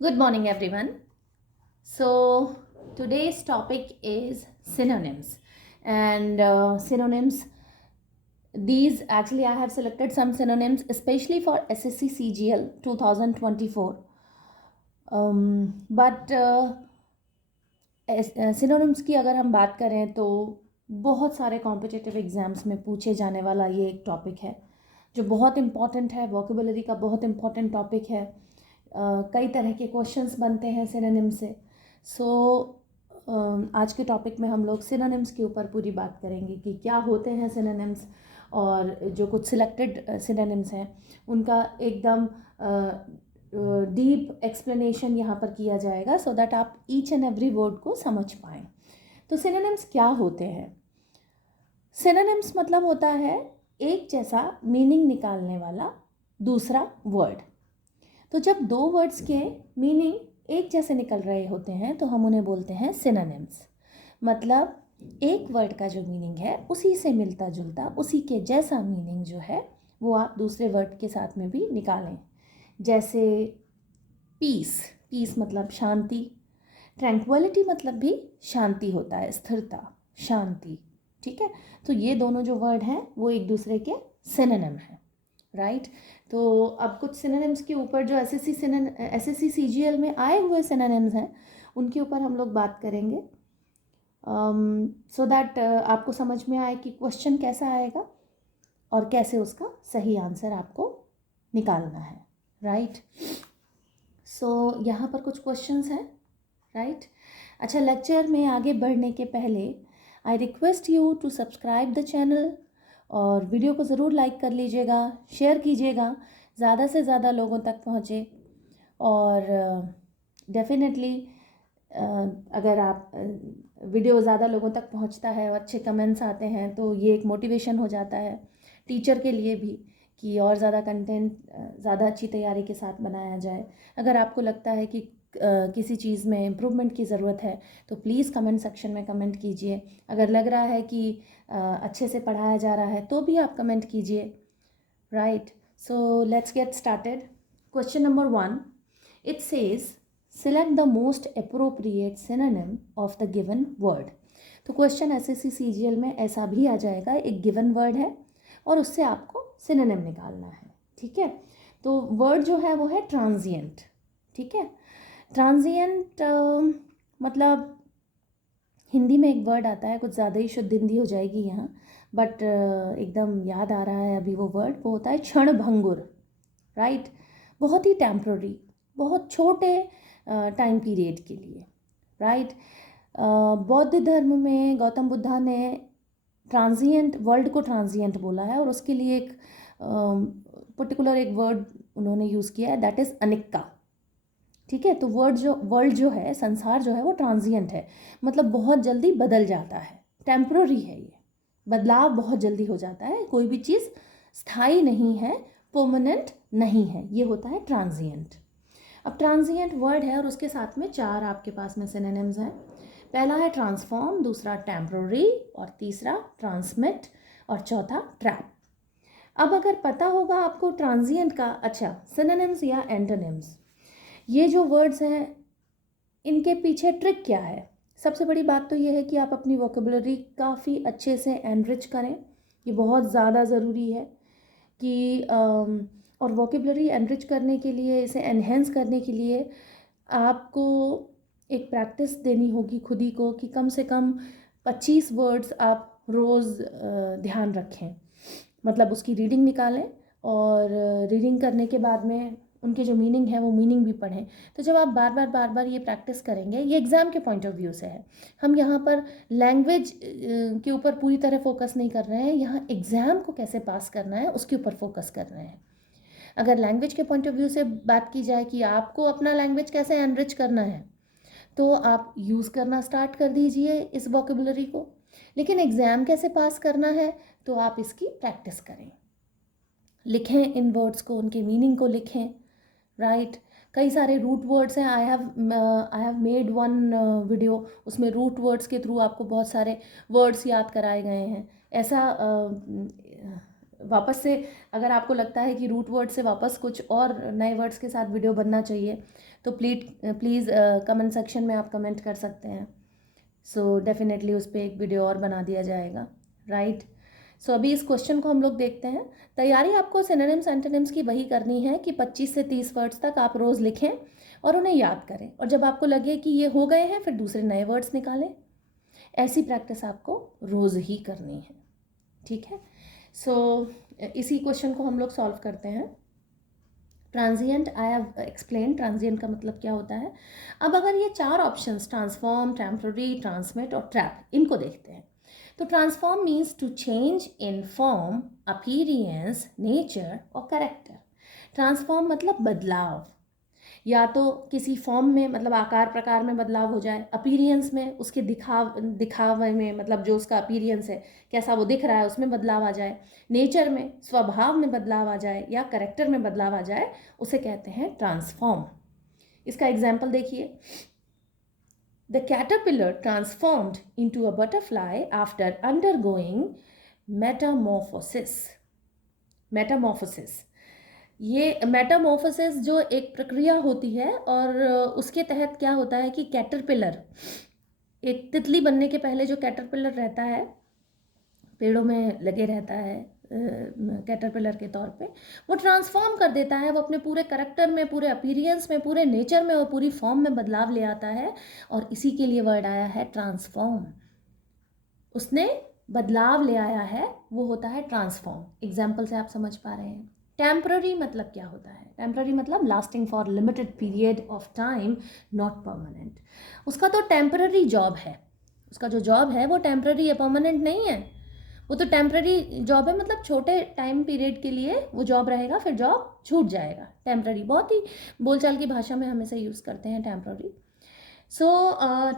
Good morning, everyone. So, today's topic is synonyms. And synonyms, these actually, I have selected some synonyms, especially for SSC CGL 2024. But synonyms की अगर हम बात करें तो बहुत सारे कॉम्पिटिटिव एग्ज़ाम्स में पूछे जाने वाला ये एक टॉपिक है जो बहुत इम्पॉर्टेंट है। वोकेबुलरी का बहुत इम्पॉर्टेंट टॉपिक है। कई तरह के क्वेश्चंस बनते हैं सिनोनिम से। सो आज के टॉपिक में हम लोग सिनोनिम्स के ऊपर पूरी बात करेंगे कि क्या होते हैं सिनोनिम्स, और जो कुछ सिलेक्टेड सिनोनिम्स हैं उनका एकदम डीप एक्सप्लेनेशन यहाँ पर किया जाएगा सो दैट आप ईच एंड एवरी वर्ड को समझ पाएँ। तो सिनोनिम्स क्या होते हैं? सिनोनिम्स मतलब होता है एक जैसा मीनिंग निकालने वाला दूसरा वर्ड। तो जब दो वर्ड्स के मीनिंग एक जैसे निकल रहे होते हैं तो हम उन्हें बोलते हैं सिनोनिम्स। मतलब एक वर्ड का जो मीनिंग है उसी से मिलता जुलता, उसी के जैसा मीनिंग जो है वो आप दूसरे वर्ड के साथ में भी निकालें। जैसे पीस, पीस मतलब शांति। ट्रैंक्विलिटी मतलब भी शांति होता है, स्थिरता, शांति। ठीक है, तो ये दोनों जो वर्ड हैं वो एक दूसरे के सिनोनिम हैं, राइट। तो अब कुछ सिनोनिम्स के ऊपर जो एसएससी सीजीएल में आए हुए सिनोनिम्स हैं उनके ऊपर हम लोग बात करेंगे, सो दैट आपको समझ में आए कि क्वेश्चन कैसा आएगा और कैसे उसका सही आंसर आपको निकालना है, राइट। सो यहाँ पर कुछ क्वेश्चंस हैं, राइट। अच्छा, लेक्चर में आगे बढ़ने के पहले I request you to subscribe the channel और वीडियो को ज़रूर लाइक कर लीजिएगा, शेयर कीजिएगा, ज़्यादा से ज़्यादा लोगों तक पहुँचे। और डेफिनेटली अगर आप वीडियो ज़्यादा लोगों तक पहुँचता है और अच्छे कमेंट्स आते हैं तो ये एक मोटिवेशन हो जाता है टीचर के लिए भी कि और ज़्यादा कंटेंट ज़्यादा अच्छी तैयारी के साथ बनाया जाए। अगर आपको लगता है कि किसी चीज़ में इम्प्रूवमेंट की ज़रूरत है तो प्लीज़ कमेंट सेक्शन में कमेंट कीजिए। अगर लग रहा है कि अच्छे से पढ़ाया जा रहा है तो भी आप कमेंट कीजिए, right. So let's get started. Question number 1, it says select the most appropriate synonym of the given word। तो क्वेश्चन एसएससी सीजीएल में ऐसा भी आ जाएगा, एक गिवन वर्ड है और उससे आपको सिनोनिम निकालना है, ठीक है। तो वर्ड जो है वो है ट्रांजिएंट, ठीक है। ट्रांजिएंट मतलब हिंदी में एक वर्ड आता है, कुछ ज़्यादा ही शुद्ध हिंदी हो जाएगी यहाँ, बट एकदम याद आ रहा है अभी वो वर्ड, वो होता है क्षणभंगुर, राइट। बहुत ही टेम्प्ररी, बहुत छोटे टाइम पीरियड के लिए, राइट। बौद्ध धर्म में गौतम बुद्धा ने ट्रांजिएंट, वर्ल्ड को ट्रांजिएंट बोला है और उसके लिए एक पर्टिकुलर एक वर्ड उन्होंने यूज़ किया है, दैट इज़ अनिक्का, ठीक है। तो वर्ल्ड जो है, संसार जो है वो ट्रांजिएंट है, मतलब बहुत जल्दी बदल जाता है, टेम्प्ररी है, ये बदलाव बहुत जल्दी हो जाता है, कोई भी चीज़ स्थायी नहीं है, परमानेंट नहीं है, ये होता है ट्रांजिएंट। अब ट्रांजिएंट वर्ड है और उसके साथ में चार आपके पास में सिनोनिम्स हैं। पहला है ट्रांसफॉर्म, दूसरा टेम्प्ररी, और तीसरा ट्रांसमिट, और चौथा ट्रैप। अब अगर पता होगा आपको ट्रांजिएंट का, अच्छा, सिनोनिम्स या एंटोनिम्स, ये जो वर्ड्स हैं इनके पीछे ट्रिक क्या है? सबसे बड़ी बात तो ये है कि आप अपनी वोकेबुलरी काफ़ी अच्छे से एनरिच करें, ये बहुत ज़्यादा ज़रूरी है कि और वोकेबुलरी एनरिच करने के लिए, इसे एनहेंस करने के लिए आपको एक प्रैक्टिस देनी होगी खुद ही को कि कम से कम 25 वर्ड्स आप रोज़ ध्यान रखें, मतलब उसकी रीडिंग निकालें और रीडिंग करने के बाद में उनके जो मीनिंग है वो मीनिंग भी पढ़ें। तो जब आप बार बार ये प्रैक्टिस करेंगे, ये एग्ज़ाम के पॉइंट ऑफ व्यू से है, हम यहाँ पर लैंग्वेज के ऊपर पूरी तरह फोकस नहीं कर रहे हैं, यहाँ एग्ज़ाम को कैसे पास करना है उसके ऊपर फोकस कर रहे हैं। अगर लैंग्वेज के पॉइंट ऑफ व्यू से बात की जाए कि आपको अपना लैंग्वेज कैसे एनरिच करना है तो आप यूज़ करना स्टार्ट कर दीजिए इस वोकेबुलरी को, लेकिन एग्ज़ाम कैसे पास करना है तो आप इसकी प्रैक्टिस करें, लिखें इन वर्ड्स को, उनके मीनिंग को लिखें, राइट। कई सारे रूट वर्ड्स हैं, I have made one video, उसमें रूट वर्ड्स के थ्रू आपको बहुत सारे वर्ड्स याद कराए गए हैं। ऐसा वापस से अगर आपको लगता है कि रूट वर्ड से वापस कुछ और नए वर्ड्स के साथ वीडियो बनना चाहिए तो प्लीज़ कमेंट सेक्शन में आप कमेंट कर सकते हैं। सो डेफिनेटली उस पर एक वीडियो और बना दिया जाएगा, राइट। सो अभी इस क्वेश्चन को हम लोग देखते हैं। तैयारी आपको सिनोनिम्स एंटोनिम्स की वही करनी है कि 25 से 30 वर्ड्स तक आप रोज़ लिखें और उन्हें याद करें, और जब आपको लगे कि ये हो गए हैं फिर दूसरे नए वर्ड्स निकालें। ऐसी प्रैक्टिस आपको रोज़ ही करनी है, ठीक है। सो इसी क्वेश्चन को हम लोग सॉल्व करते हैं। Transient I have explain, transient का मतलब क्या होता है। अब अगर ये 4 ऑप्शंस ट्रांसफॉर्म, टेम्पररी, ट्रांसमिट और ट्रैप, इनको देखते हैं। तो transform means to change in form, appearance, nature और कैरेक्टर। ट्रांसफॉर्म मतलब बदलाव, या तो किसी फॉर्म में मतलब आकार प्रकार में बदलाव हो जाए, अपीयरेंस में उसके दिखावे में मतलब जो उसका अपीयरेंस है कैसा वो दिख रहा है उसमें बदलाव आ जाए, नेचर में स्वभाव में बदलाव आ जाए, या कैरेक्टर में बदलाव आ जाए, उसे कहते हैं ट्रांसफॉर्म। इसका एग्जाम्पल देखिए। The caterpillar transformed into a butterfly after undergoing Metamorphosis. Metamorphosis, ये मेटामॉर्फोसिस जो एक प्रक्रिया होती है, और उसके तहत क्या होता है कि कैटरपिलर, एक तितली बनने के पहले जो कैटरपिलर रहता है, पेड़ों में लगे रहता है कैटरपिलर के तौर पे, वो ट्रांसफॉर्म कर देता है, वो अपने पूरे करैक्टर में, पूरे अपीयरेंस में, पूरे नेचर में और पूरी फॉर्म में बदलाव ले आता है, और इसी के लिए वर्ड आया है ट्रांसफॉर्म। उसने बदलाव ले आया है, वो होता है ट्रांसफॉर्म। एग्जाम्पल से आप समझ पा रहे हैं। टेम्पररी मतलब क्या होता है? टेम्पररी मतलब lasting for limited period of time, not permanent. उसका तो टेम्पररी जॉब है, उसका जो जॉब है वो टेम्पररी है, परमानेंट नहीं है। वो तो टेम्पररी जॉब है, मतलब छोटे टाइम पीरियड के लिए वो जॉब रहेगा, फिर जॉब छूट जाएगा। टेम्पररी बहुत ही बोलचाल की भाषा में हम इसे यूज़ करते हैं, टेम्पररी। सो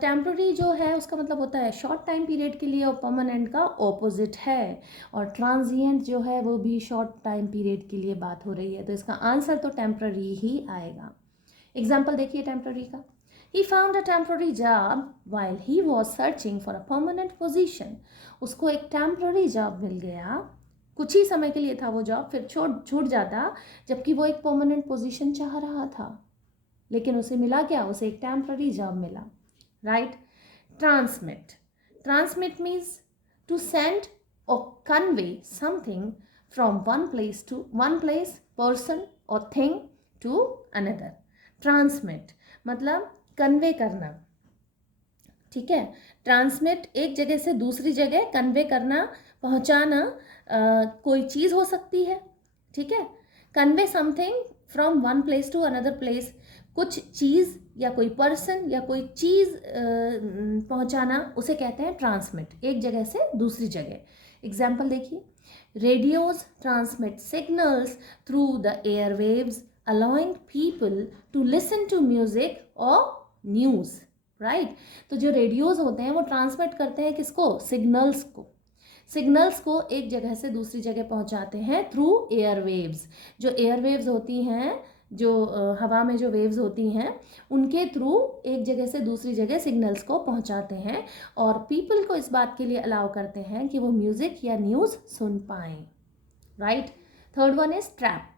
टेम्पररी जो है उसका मतलब होता है शॉर्ट टाइम पीरियड के लिए, और परमानेंट का ऑपोजिट है। और ट्रांजिएंट जो है वो भी शॉर्ट टाइम पीरियड के लिए बात हो रही है, तो इसका आंसर तो टेम्पररी ही आएगा। एग्जाम्पल देखिए टेम्पररी का। He found a temporary job while he was searching for a permanent position. उसको एक टेम्पररी जॉब मिल गया, कुछ ही समय के लिए था वो जॉब, फिर छूट जाता, जबकि वो एक परमानेंट पोजीशन चाह रहा था, लेकिन उसे मिला क्या? उसे एक टेम्पररी जॉब मिला, right. Transmit, transmit means to send or convey something from one place, person or thing to another. Transmit मतलब कन्वे करना, ठीक है। ट्रांसमिट एक जगह से दूसरी जगह कन्वे करना, पहुंचाना, कोई चीज़ हो सकती है, ठीक है। Convey something from one place to another place, कुछ चीज़ या कोई पर्सन या कोई चीज़ पहुंचाना, उसे कहते हैं ट्रांसमिट, एक जगह से दूसरी जगह। एग्जाम्पल देखिए। Radios transmit signals through the airwaves, allowing people to listen to music or news, right? तो जो रेडियोज होते हैं वो ट्रांसमिट करते हैं किसको? सिग्नल्स को। सिग्नल्स को एक जगह से दूसरी जगह पहुंचाते हैं थ्रू एयरवेव्स। जो एयरवेव्स होती हैं, जो हवा में जो वेव्स होती हैं, उनके थ्रू एक जगह से दूसरी जगह सिग्नल्स को पहुंचाते हैं, और पीपल को इस बात के लिए अलाउ करते हैं कि वो म्यूजिक या न्यूज़ सुन पाएं, right. Third one is trap.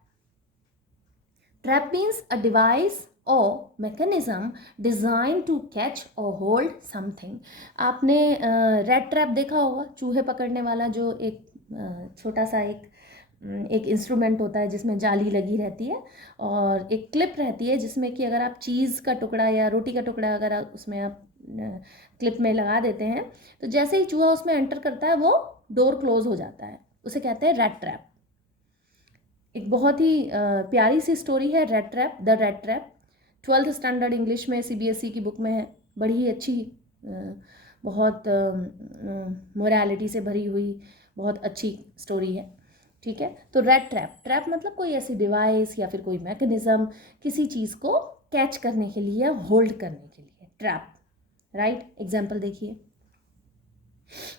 Trap means a device or mechanism designed to catch or hold something. आपने रेड ट्रैप देखा होगा, चूहे पकड़ने वाला, जो एक छोटा सा एक इंस्ट्रूमेंट होता है जिसमें जाली लगी रहती है और एक क्लिप रहती है, जिसमें कि अगर आप चीज़ का टुकड़ा या रोटी का टुकड़ा अगर उसमें आप क्लिप में लगा देते हैं, तो जैसे ही चूहा उसमें एंटर करता है वो डोर क्लोज हो जाता है, उसे कहते हैं रेड ट्रैप। एक बहुत ही प्यारी सी स्टोरी है red trap, the red trap. 12th standard English में CBSE की बुक में है, बड़ी ही अच्छी, बहुत मोरालिटी से भरी हुई बहुत अच्छी स्टोरी है, ठीक है। तो रेड ट्रैप, ट्रैप मतलब कोई ऐसी डिवाइस या फिर कोई मैकेनिज्म, किसी चीज़ को कैच करने के लिए, होल्ड करने के लिए, ट्रैप, राइट। एग्जाम्पल देखिए।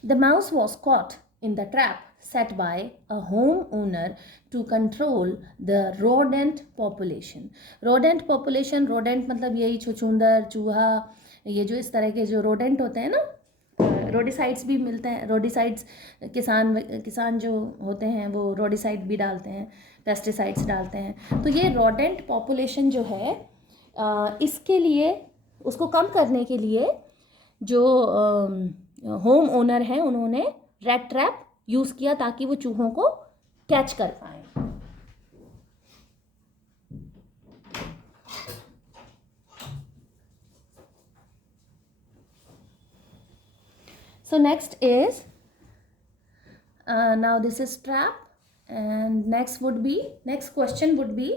The mouse was caught in the trap set by a homeowner to control the rodent population. rodent population, rodent मतलब यही छुछुंदर, चूहा, ये जो इस तरह के जो rodent होते हैं ना, रोडिसाइड्स भी मिलते हैं, रोडिसाइड्स किसान जो होते हैं वो रोडिसाइड भी डालते हैं, पेस्टिसाइड्स डालते हैं। तो ये रोडेंट पॉपुलेशन जो है इसके लिए, उसको कम करने के लिए जो होम ओनर हैं उन्होंने रैट ट्रैप यूज़ किया ताकि वो चूहों को कैच कर पाएँ। So next is now this is trap, and next question would be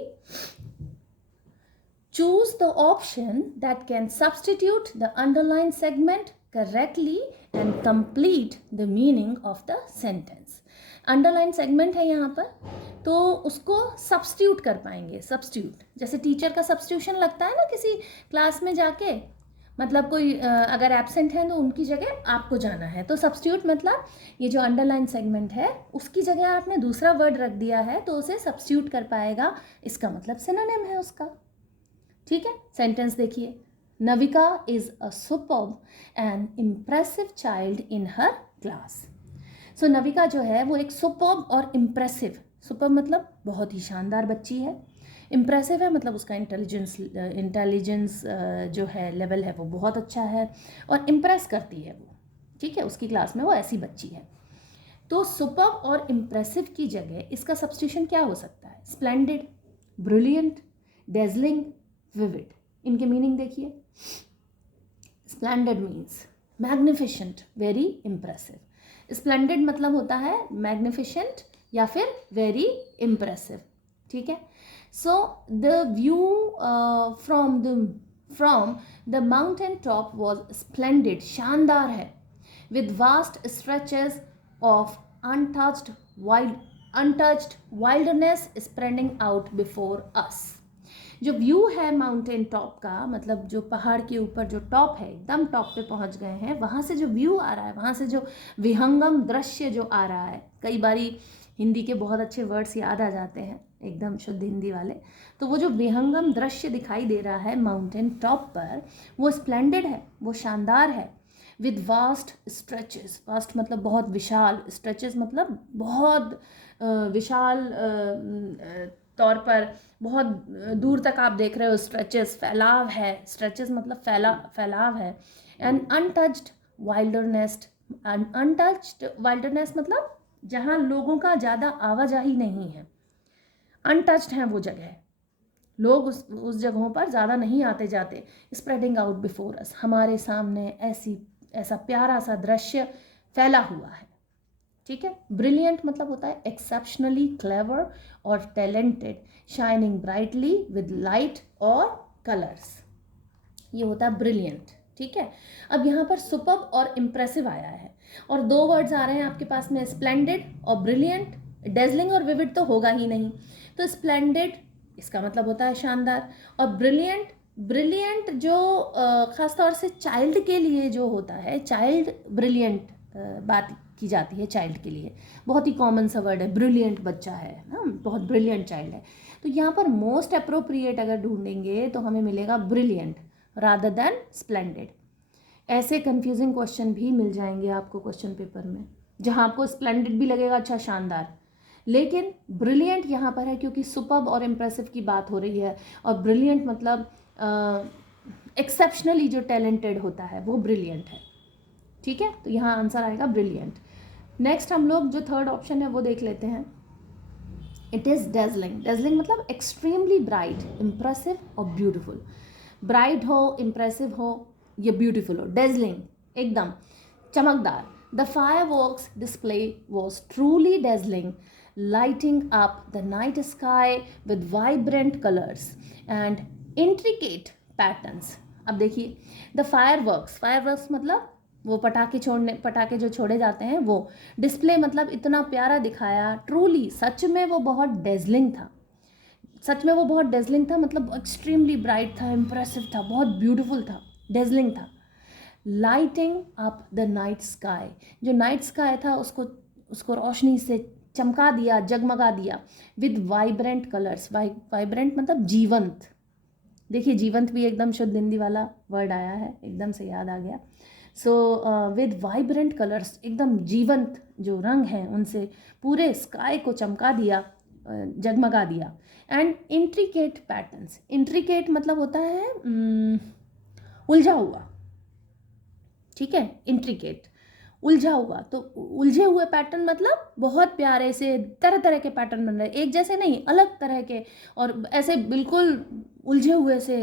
choose the option that can substitute the underlined segment correctly and complete the meaning of the sentence. Underline segment है यहाँ पर, तो उसको substitute कर पाएंगे। Substitute जैसे teacher का substitution लगता है ना किसी क्लास में जाके, मतलब कोई अगर एब्सेंट है तो उनकी जगह आपको जाना है, तो सब्स्टिट्यूट मतलब ये जो अंडरलाइन सेगमेंट है उसकी जगह आपने दूसरा वर्ड रख दिया है तो उसे सब्स्टिट्यूट कर पाएगा, इसका मतलब सिनोनिम है उसका। ठीक है, सेंटेंस देखिए, Navika is a superb and impressive child in her class. So Navika जो है वो एक सुपर्ब और इम्प्रेसिव, सुपर्ब मतलब बहुत ही शानदार बच्ची है, इम्प्रेसिव है मतलब उसका इंटेलिजेंस जो है लेवल है वो बहुत अच्छा है और इम्प्रेस करती है वो। ठीक है, उसकी क्लास में वो ऐसी बच्ची है। तो सुपर्ब और इम्प्रेसिव की जगह इसका सब्स्टिट्यूशन क्या हो सकता है? Splendid, brilliant, dazzling, vivid. इनके मीनिंग देखिए। Splendid means magnificent, very impressive. Splendid मतलब होता है मैग्निफिशेंट या फिर वेरी इम्प्रेसिव। ठीक है, so the view from the mountain top was splendid, शानदार है, with vast stretches of untouched wildness spreading out before us. जो व्यू है माउंटेन टॉप का, मतलब जो पहाड़ के ऊपर जो टॉप है, एकदम टॉप पे पहुंच गए हैं, वहाँ से जो व्यू आ रहा है, वहाँ से जो विहंगम दृश्य जो आ रहा है, कई बारी हिंदी के बहुत अच्छे वर्ड्स याद आ जाते हैं एकदम शुद्ध हिंदी वाले, तो वो जो विहंगम दृश्य दिखाई दे रहा है माउंटेन टॉप पर, वो स्प्लेंडेड है, वो शानदार है। विद वास्ट स्ट्रेचेस, वास्ट मतलब बहुत विशाल, स्ट्रेचेस मतलब बहुत विशाल तौर पर बहुत दूर तक आप देख रहे हो, स्ट्रेचेस फैलाव है, स्ट्रेचेस मतलब फैलाव है। And untouched wilderness, untouched wilderness मतलब जहाँ लोगों का ज़्यादा आवाजाही नहीं है, अनटच्ड है वो जगह, लोग उस जगहों पर ज़्यादा नहीं आते जाते। स्प्रेडिंग आउट बिफोर अस, हमारे सामने ऐसा प्यारा सा दृश्य फैला हुआ है। ठीक है, ब्रिलियंट मतलब होता है एक्सेप्शनली क्लेवर और talented, shining brightly with light और कलर्स, ये होता है ब्रिलियंट। ठीक है, अब यहाँ पर सुपर्ब और इम्प्रेसिव आया है और दो वर्ड्स आ रहे हैं आपके पास में, स्प्लेंडेड और ब्रिलियंट। डेजलिंग और विविड तो होगा ही नहीं, तो स्प्लेंडेड इसका मतलब होता है शानदार, और ब्रिलियंट जो ख़ासतौर से चाइल्ड के लिए जो होता है, चाइल्ड ब्रिलियंट बात की जाती है चाइल्ड के लिए, बहुत ही कॉमन सा वर्ड है, ब्रिलियंट बच्चा है ना, बहुत ब्रिलियंट चाइल्ड है। तो यहाँ पर मोस्ट अप्रोप्रिएट अगर ढूंढेंगे तो हमें मिलेगा ब्रिलियंट रादर देन स्प्लेंडेड। ऐसे कंफ्यूजिंग क्वेश्चन भी मिल जाएंगे आपको क्वेश्चन पेपर में, जहाँ आपको स्प्लेंडेड भी लगेगा अच्छा शानदार, लेकिन ब्रिलियंट यहाँ पर है क्योंकि सुपर्ब और इम्प्रेसिव की बात हो रही है, और ब्रिलियंट मतलब एक्सेप्शनली जो टैलेंटेड होता है वो ब्रिलियंट है। ठीक है, तो यहाँ आंसर आएगा ब्रिलियंट। नेक्स्ट हम लोग जो थर्ड ऑप्शन है वो देख लेते हैं। It is dazzling. डेजलिंग मतलब एक्सट्रीमली ब्राइट, इम्प्रेसिव और ब्यूटिफुल। ब्राइट हो, इम्प्रेसिव हो, ये ब्यूटिफुल हो, डेजलिंग एकदम चमकदार। The fireworks display was truly dazzling, lighting up the night sky with vibrant colors and intricate patterns। अब देखिए, द फायरवर्क्स मतलब वो पटाखे जो छोड़े जाते हैं वो, डिस्प्ले मतलब इतना प्यारा दिखाया, ट्रूली सच में वो बहुत डेजलिंग था, सच में वो बहुत डेजलिंग था मतलब एक्सट्रीमली ब्राइट था, इम्प्रेसिव था, बहुत ब्यूटीफुल था, डेजलिंग था। Lighting up the night sky, जो नाइट स्काई था उसको रोशनी से चमका दिया, जगमगा दिया, विद वाइब्रेंट कलर्स। वाइब्रेंट मतलब जीवंत, देखिए जीवंत भी एकदम शुद्ध हिंदी वाला वर्ड आया है, एकदम से याद आ गया। सो विद वाइब्रेंट कलर्स, एकदम जीवंत जो रंग हैं उनसे पूरे स्काई को चमका दिया, जगमगा दिया। एंड इंट्रिकेट पैटर्न्स, इंट्रिकेट मतलब होता है उलझा हुआ, ठीक है, इंट्रिकेट उलझा हुआ, तो उलझे हुए पैटर्न मतलब बहुत प्यारे से तरह तरह के पैटर्न बन रहे, एक जैसे नहीं, अलग तरह के, और ऐसे बिल्कुल उलझे हुए से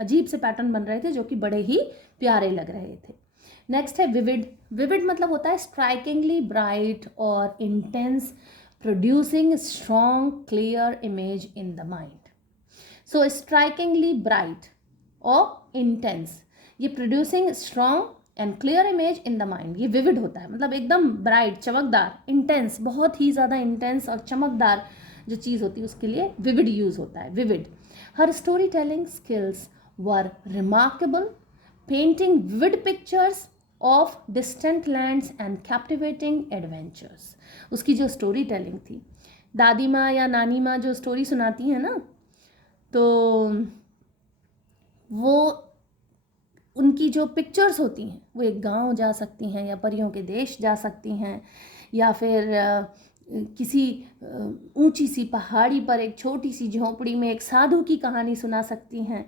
अजीब से पैटर्न बन रहे थे जो कि बड़े ही प्यारे लग रहे थे। नेक्स्ट है विविड। विविड मतलब होता है स्ट्राइकिंगली ब्राइट और intense, producing strong clear image in the mind. So strikingly bright और इंटेंस, ये producing strong and clear image in the mind, ये विविड होता है, मतलब एकदम ब्राइट, चमकदार, इंटेंस, बहुत ही ज़्यादा इंटेंस और चमकदार जो चीज़ होती है उसके लिए विविड यूज़ होता है, vivid. Her story telling skills were remarkable, painting vivid pictures of distant lands and captivating adventures. उसकी जो स्टोरी टेलिंग थी, दादी माँ या नानी माँ जो स्टोरी सुनाती हैं ना, तो वो उनकी जो पिक्चर्स होती हैं वो एक गांव जा सकती हैं, या परियों के देश जा सकती हैं, या फिर किसी ऊंची सी पहाड़ी पर एक छोटी सी झोंपड़ी में एक साधु की कहानी सुना सकती हैं,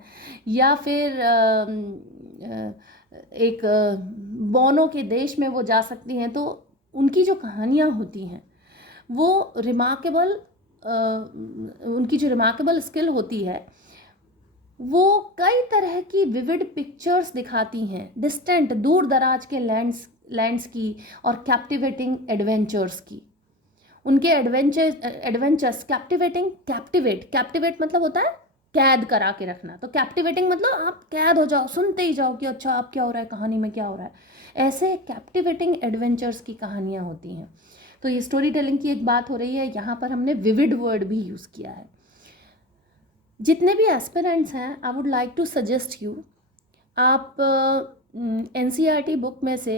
या फिर एक बौनों के देश में वो जा सकती हैं। तो उनकी जो कहानियाँ होती हैं वो रिमार्केबल, उनकी जो रिमार्केबल स्किल होती है वो कई तरह की विविड पिक्चर्स दिखाती हैं, डिस्टेंट दूर दराज के लैंड्स की और कैप्टिवेटिंग एडवेंचर्स की। उनके एडवेंचर्स कैप्टिवेट मतलब होता है कैद करा के रखना, तो कैप्टिवेटिंग मतलब आप कैद हो जाओ, सुनते ही जाओ कि अच्छा अब क्या हो रहा है, कहानी में क्या हो रहा है। ऐसे कैप्टिवेटिंग एडवेंचर्स की कहानियाँ होती हैं। तो ये स्टोरी टेलिंग की एक बात हो रही है, यहाँ पर हमने विविड वर्ड भी यूज़ किया है। जितने भी एस्पिरेंट्स हैं, I would like to suggest you, आप NCERT बुक में से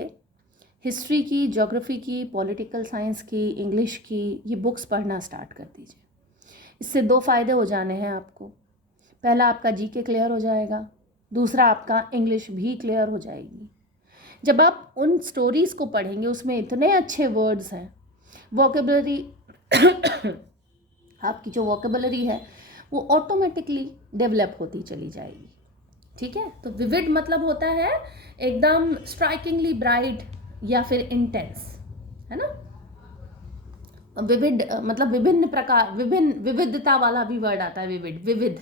हिस्ट्री की, ज्योग्राफी की, पॉलिटिकल साइंस की, इंग्लिश की, ये बुक्स पढ़ना स्टार्ट कर दीजिए। इससे 2 फ़ायदे हो जाने हैं आपको। पहला, आपका GK क्लियर हो जाएगा, दूसरा आपका इंग्लिश भी क्लियर हो जाएगी। जब आप उन स्टोरीज़ को पढ़ेंगे उसमें इतने अच्छे वर्ड्स हैं, वोकेबलरी आपकी जो वोकेबलरी है वो ऑटोमेटिकली डेवलप होती चली जाएगी, ठीक है। तो विविड मतलब होता है एकदम स्ट्राइकिंगली ब्राइट या फिर इंटेंस, है ना। विविड मतलब विभिन्न प्रकार, विविधता वाला भी वर्ड आता है, विविड, विविध,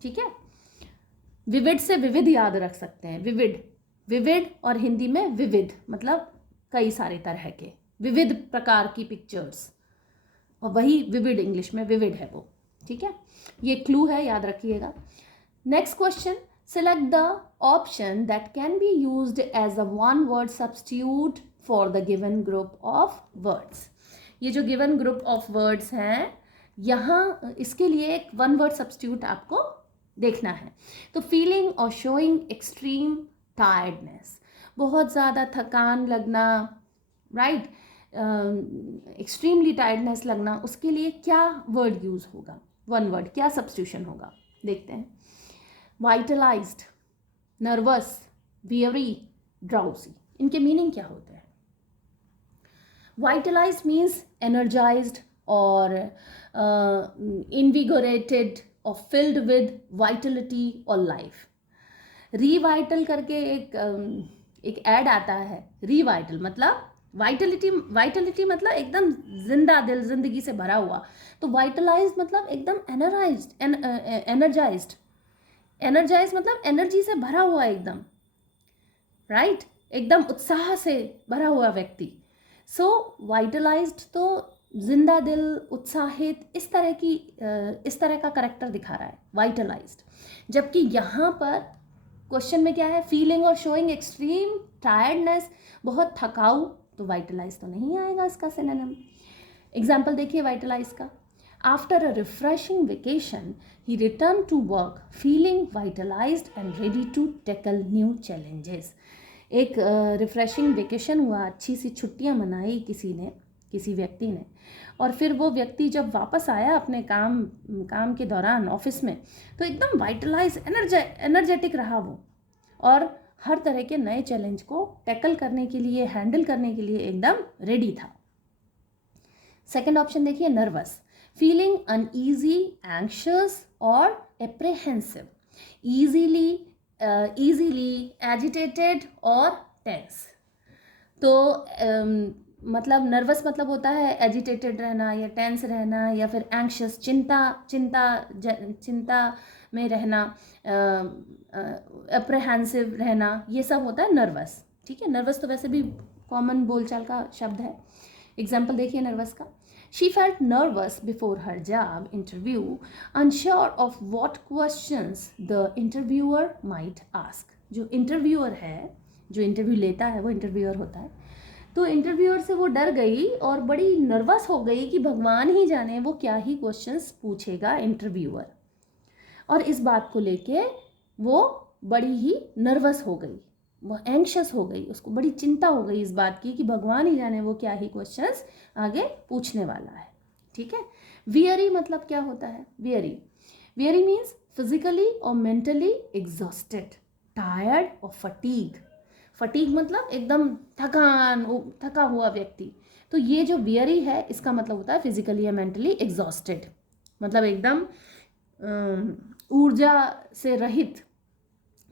ठीक है। विविड से विविध याद रख सकते हैं, विविड और हिंदी में विविध मतलब कई सारे तरह के विविध प्रकार की पिक्चर्स, और वही विविड इंग्लिश में विविड है वो, ठीक है। ये क्लू है, याद रखिएगा। Next question, select the option that can be used as a one word substitute for the given group of words। ये जो given group of words हैं, यहाँ इसके लिए एक one word substitute आपको देखना है। तो feeling और showing extreme tiredness, बहुत ज़्यादा थकान लगना, right, extremely tiredness लगना, उसके लिए क्या word यूज़ होगा, one word क्या substitution होगा, देखते हैं। वाइटलाइज्ड, नर्वस, वियरी, ड्राउजी, इनके मीनिंग क्या होते हैं। वाइटलाइज्ड मीन्स एनर्जाइज्ड और इनविगोरेटेड और फिल्ड विद वाइटलिटी और लाइफ। रीवाइटल करके एक ऐड आता है, रीवाइटल मतलब वाइटलिटी मतलब एकदम जिंदा दिल, जिंदगी से भरा हुआ। तो वाइटलाइज्ड मतलब एकदम एनर्जाइज मतलब एनर्जी से भरा हुआ एकदम, राइट, एकदम उत्साह से भरा हुआ व्यक्ति। सो वाइटलाइज्ड तो जिंदा दिल, उत्साहित, इस तरह का करेक्टर दिखा रहा है वाइटलाइज्ड। जबकि यहाँ पर क्वेश्चन में क्या है, फीलिंग और शोइंग एक्सट्रीम टायर्डनेस, बहुत थकाऊ, तो वाइटलाइज तो नहीं आएगा इसका सिनोनिम। एग्जाम्पल देखिए वाइटलाइज का, After a refreshing vacation, he returned to work feeling vitalized and ready to tackle new challenges। एक रिफ्रेशिंग वेकेशन हुआ, अच्छी सी छुट्टियां मनाई किसी व्यक्ति ने, और फिर वो व्यक्ति जब वापस आया अपने काम के दौरान ऑफिस में, तो एकदम वाइटलाइज, एनर्जेटिक रहा वो, और हर तरह के नए चैलेंज को टैकल करने के लिए, हैंडल करने के लिए एकदम रेडी था। सेकंड ऑप्शन देखिए, नर्वस, फीलिंग अनईजी, एंग्शियस और एप्रीहेंसिव, इजीली एजिटेटेड और टेंस। तो मतलब नर्वस मतलब होता है एजिटेटेड रहना या टेंस रहना, या फिर एंग्शियस चिंता में रहना, अप्रहेंसिव रहना, ये सब होता है नर्वस। ठीक है, नर्वस तो वैसे भी कॉमन बोलचाल का शब्द है। एग्जाम्पल देखिए नर्वस का, she felt nervous before her job interview, unsure of what questions the interviewer might ask. जो इंटरव्यूअर है, जो इंटरव्यू लेता है वो इंटरव्यूअर होता है, तो इंटरव्यूअर से वो डर गई और बड़ी नर्वस हो गई कि भगवान ही जाने वो क्या ही क्वेश्चंस पूछेगा इंटरव्यूअर, और इस बात को लेके वो बड़ी ही नर्वस हो गई, वो एंग्शियस हो गई, उसको बड़ी चिंता हो गई इस बात की कि भगवान ही जाने वो क्या ही क्वेश्चंस आगे पूछने वाला है। ठीक है, वियरी मतलब क्या होता है, वियरी मीन्स फिजिकली और मेंटली एग्जॉस्टेड, टायर्ड और फटीग मतलब एकदम थका हुआ व्यक्ति। तो ये जो वियरी है इसका मतलब होता है फिजिकली या मेंटली एग्जॉस्टेड, मतलब एकदम ऊर्जा से रहित,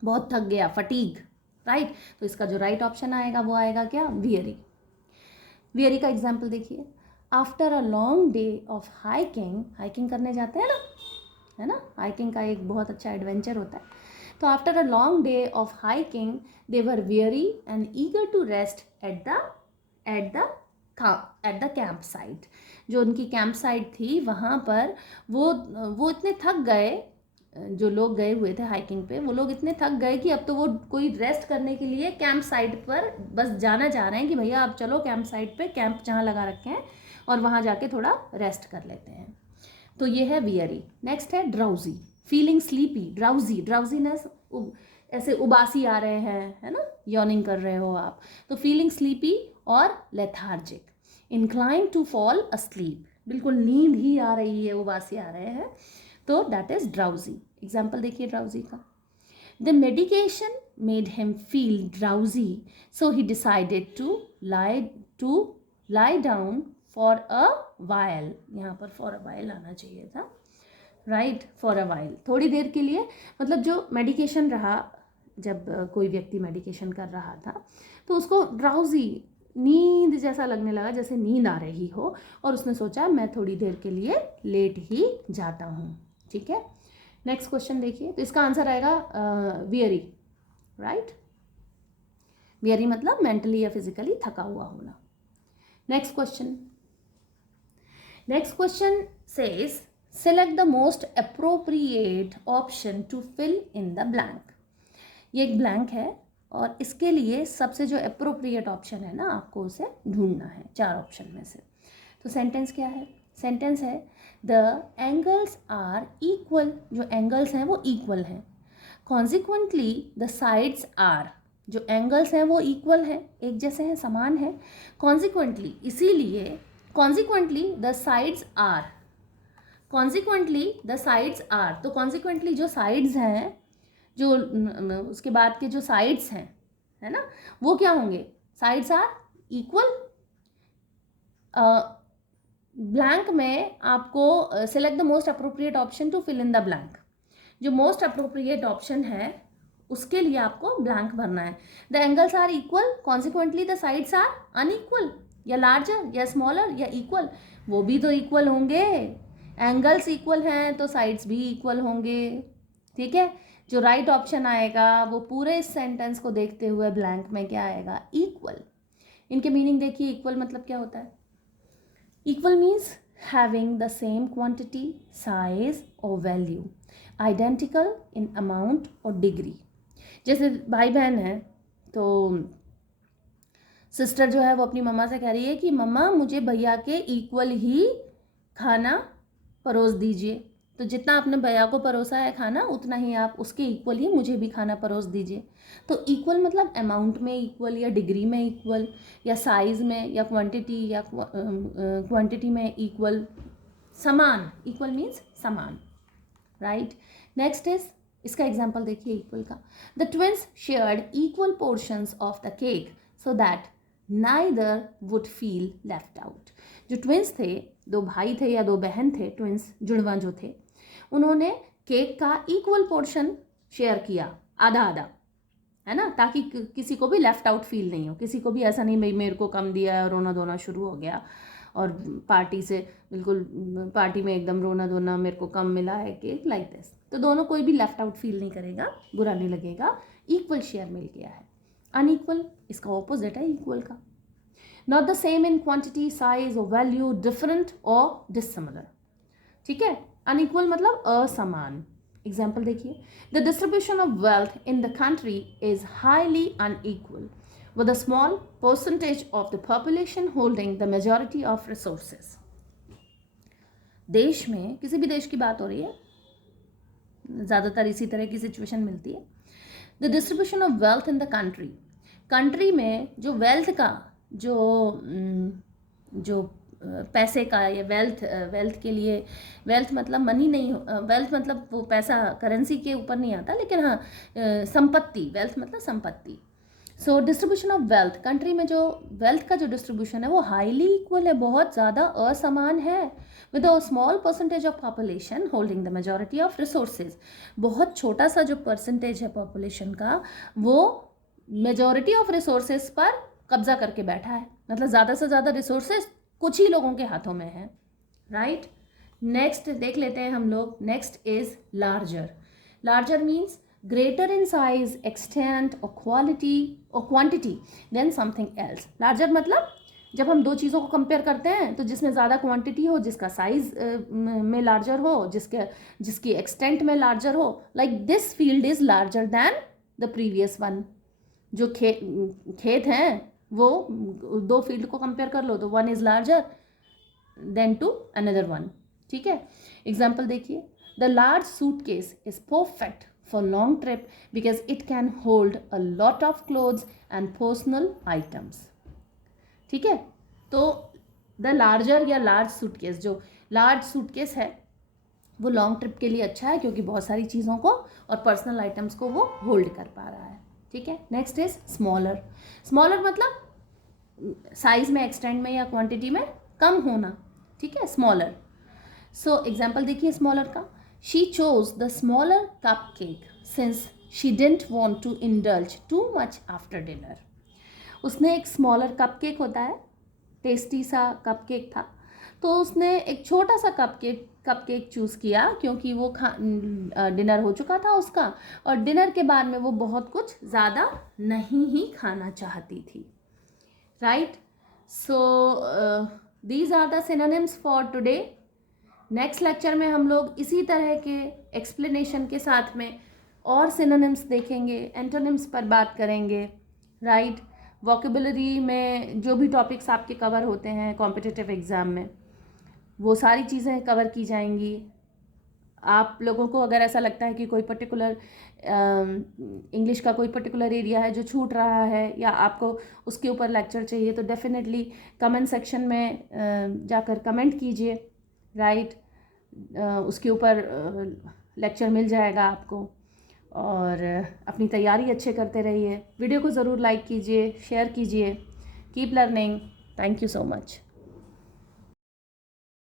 बहुत थक गया, फटीग, राइट। तो इसका जो राइट ऑप्शन आएगा वो आएगा क्या, वियरी का एग्जाम्पल देखिए, after a long day of hiking करने जाते हैं ना, है ना, हाइकिंग का एक बहुत अच्छा एडवेंचर होता है। तो after a long day of hiking they were weary and eager to rest at the camp site. जो उनकी कैंप साइट थी वहाँ पर वो इतने थक गए, जो लोग गए हुए थे हाइकिंग पे, वो लोग इतने थक गए कि अब तो वो कोई रेस्ट करने के लिए कैंप साइट पर बस जाना चाह रहे हैं कि भैया आप चलो कैंप साइट पे, कैंप जहाँ लगा रखे हैं और वहाँ जाके थोड़ा रेस्ट कर लेते हैं। तो ये है वियरी। नेक्स्ट है ड्राउजी, फीलिंग स्लीपी, ड्राउजीनेस, ऐसे उबासी आ रहे हैं, है ना, यॉर्निंग कर रहे हो आप, तो फीलिंग स्लीपी और lethargic, incline to fall asleep, बिल्कुल नींद ही आ रही है, उबासी आ रहे हैं, तो दैट इज ड्राउजी। एग्जाम्पल देखिए ड्राउजी का, the medication made him feel drowsy so he decided to lie down for a while, यहाँ पर फॉर अ वाइल आना चाहिए था, राइट, फॉर अ वाइल, थोड़ी देर के लिए, मतलब जो मेडिकेशन रहा, जब कोई व्यक्ति मेडिकेशन कर रहा था तो उसको ड्राउजी, नींद जैसा लगने लगा, जैसे नींद आ रही हो, और उसने सोचा मैं थोड़ी देर के लिए लेट ही जाता हूँ। ठीक है, नेक्स्ट क्वेश्चन देखिए, तो इसका आंसर आएगा वियरी, राइट, वियरी मतलब मेंटली या फिजिकली थका हुआ होना। Next question says select the most appropriate option to fill in the blank। ये एक ब्लैंक है और इसके लिए सबसे जो अप्रोप्रिएट ऑप्शन है ना, आपको उसे ढूंढना है 4 ऑप्शन में से। तो सेंटेंस क्या है, सेंटेंस है द एंगल्स आर इक्वल, जो एंगल्स हैं वो इक्वल हैं, कॉन्सिक्वेंटली द साइड्स आर, जो एंगल्स हैं वो इक्वल हैं, एक जैसे हैं, समान है, कॉन्सिक्वेंटली इसीलिए, consequently the sides are, consequently the sides are, तो कॉन्सिक्वेंटली जो साइड्स हैं, जो उसके बाद के जो साइड्स हैं, है ना, वो क्या होंगे, साइड्स आर इक्वल। ब्लैंक में आपको select the most appropriate option to fill in the blank, जो मोस्ट अप्रोप्रिएट ऑप्शन है उसके लिए आपको ब्लैंक भरना है। The angles are equal, consequently the sides are unequal, या लार्जर या स्मॉलर या इक्वल, वो भी तो इक्वल होंगे, एंगल्स इक्वल हैं तो साइड्स भी इक्वल होंगे। ठीक है, जो राइट ऑप्शन आएगा वो पूरे इस सेंटेंस को देखते हुए ब्लैंक में क्या आएगा, इक्वल। इनके मीनिंग देखिए, इक्वल मतलब क्या होता है, equal means having the same quantity, size और वैल्यू, आइडेंटिकल इन अमाउंट और डिग्री। जैसे भाई बहन है तो सिस्टर जो है वो अपनी मम्मा से कह रही है कि मम्मा मुझे भैया के इक्वल ही खाना परोस दीजिए, तो जितना आपने भैया को परोसा है खाना उतना ही आप उसके इक्वल ही मुझे भी खाना परोस दीजिए। तो इक्वल मतलब अमाउंट में इक्वल, या डिग्री में इक्वल, या साइज में, या क्वांटिटी, या क्वांटिटी में इक्वल, समान, इक्वल मीन्स समान, राइट। नेक्स्ट इज इसका एग्जाम्पल देखिए इक्वल का। The twins shared equal portions of the cake so that neither would feel left out. जो ट्विंस थे, दो भाई थे या दो बहन थे, ट्विंस जुड़वा जो थे, उन्होंने केक का इक्वल पोर्शन शेयर किया, आधा आधा, है ना, ताकि किसी को भी लेफ्ट आउट फील नहीं हो, किसी को भी ऐसा नहीं भाई मेरे को कम दिया और रोना धोना शुरू हो गया और पार्टी से बिल्कुल, पार्टी में एकदम रोना धोना, मेरे को कम मिला है केक, लाइक दिस। तो दोनों कोई भी लेफ्ट आउट फील नहीं करेगा, बुरा नहीं लगेगा, इक्वल शेयर मिल गया है। अनइक्वल इसका ऑपोजिट है इक्वल का। Not the same in quantity, size और वैल्यू, डिफरेंट और डिससिमिलर। ठीक है, अनइक्वल मतलब असमान। एग्जाम्पल देखिए, the distribution of wealth in the country is highly unequal with a small percentage of the population holding the majority of resources। देश में, किसी भी देश की बात हो रही है, ज़्यादातर इसी तरह की सिचुएशन मिलती है। The distribution of wealth in the country, country में जो वेल्थ का जो पैसे का या वेल्थ के लिए, वेल्थ मतलब मनी नहीं, वेल्थ मतलब वो पैसा करेंसी के ऊपर नहीं आता, लेकिन हाँ संपत्ति, वेल्थ मतलब संपत्ति। So distribution of wealth, country में जो वेल्थ का जो डिस्ट्रीब्यूशन है वो हाईली इक्वल है, बहुत ज़्यादा असमान है। With a small percentage of population holding the majority of resources, बहुत छोटा सा जो परसेंटेज है पॉपुलेशन का, वो मेजॉरिटी ऑफ रिसोर्सेज पर कब्जा करके बैठा है, मतलब ज़्यादा से ज़्यादा रिसोर्सेज कुछ ही लोगों के हाथों में है, राइट। नेक्स्ट देख लेते हैं हम लोग। Next is larger. Larger means greater in size, extent or quality or quantity than something else। Larger मतलब जब हम दो चीज़ों को कंपेयर करते हैं तो जिसमें ज़्यादा क्वांटिटी हो, जिसका साइज में लार्जर हो, जिसकी एक्सटेंट में लार्जर हो, like this field is larger than the previous one. जो खेत हैं वो दो फील्ड को कंपेयर कर लो तो one is larger than to another one. ठीक है, एग्जाम्पल देखिए, the large suitcase is perfect for long trip because it can hold a lot of clothes and personal items। ठीक है, तो द लार्जर या लार्ज सूटकेस, जो large suitcase है वो लॉन्ग ट्रिप के लिए अच्छा है क्योंकि बहुत सारी चीज़ों को और पर्सनल आइटम्स को वो होल्ड कर पा रहा है। ठीक है, नेक्स्ट इज स्मॉलर। स्मॉलर मतलब साइज में, एक्सटेंड में या क्वांटिटी में कम होना। ठीक है, स्मॉलर। सो एग्जाम्पल देखिए स्मॉलर का। She chose the smaller cupcake since she didn't want to indulge too much after dinner। उसने एक स्मॉलर कपकेक होता है, टेस्टी सा कपकेक था, तो उसने एक छोटा सा कपकेक चूज़ किया क्योंकि वो डिनर हो चुका था उसका, और डिनर के बाद में वो बहुत कुछ ज़्यादा नहीं ही खाना चाहती थी, right. So these are the synonyms for today. Next lecture में हम लोग इसी तरह के एक्सप्लेनेशन के साथ में और सिनोनिम्स देखेंगे, एंटोनिम्स पर बात करेंगे, राइट। वोकेबुलरी में जो भी टॉपिक्स आपके कवर होते हैं कॉम्पिटिटिव एग्ज़ाम में, वो सारी चीज़ें कवर की जाएंगी। आप लोगों को अगर ऐसा लगता है कि कोई पर्टिकुलर इंग्लिश का कोई पर्टिकुलर एरिया है जो छूट रहा है या आपको उसके ऊपर लेक्चर चाहिए, तो डेफिनेटली कमेंट सेक्शन में जाकर कमेंट कीजिए, राइट। उसके ऊपर लेक्चर मिल जाएगा आपको। और अपनी तैयारी अच्छे करते रहिए। वीडियो को ज़रूर लाइक कीजिए, शेयर कीजिए। Keep learning. Thank you so much.